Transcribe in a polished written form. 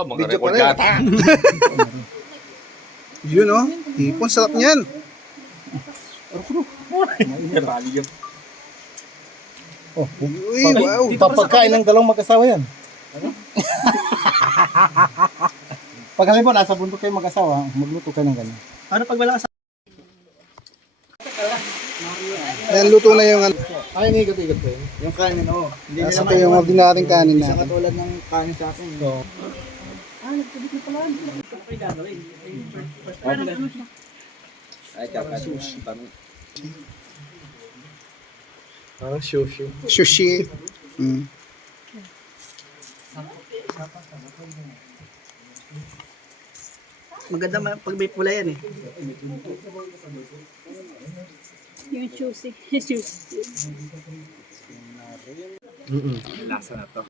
Oh, mga Video record pa rin. yata. Yun oh. Hipon, sarap niyan. Oh, Uy, wow. papagkain ng dalawang mag-asawa yan. Pag halimbawa nasa bundok kayo mag-asawa, magluto kayo ng ganyan. Ano pag wala ka sa... Ayan, luto na yung ano. Ay, inigot-igot ko yun. Yung kanin, oo. Hindi Nasa ito yung ordinaryong kanin Isang natin. katulad ng kanin sa akin. Oo. Ay, tsaka sushi. Parang shushu. Sushi. Mm. Maganda pag may pula yan eh. Yung juicy. Juicy. Lasa na to.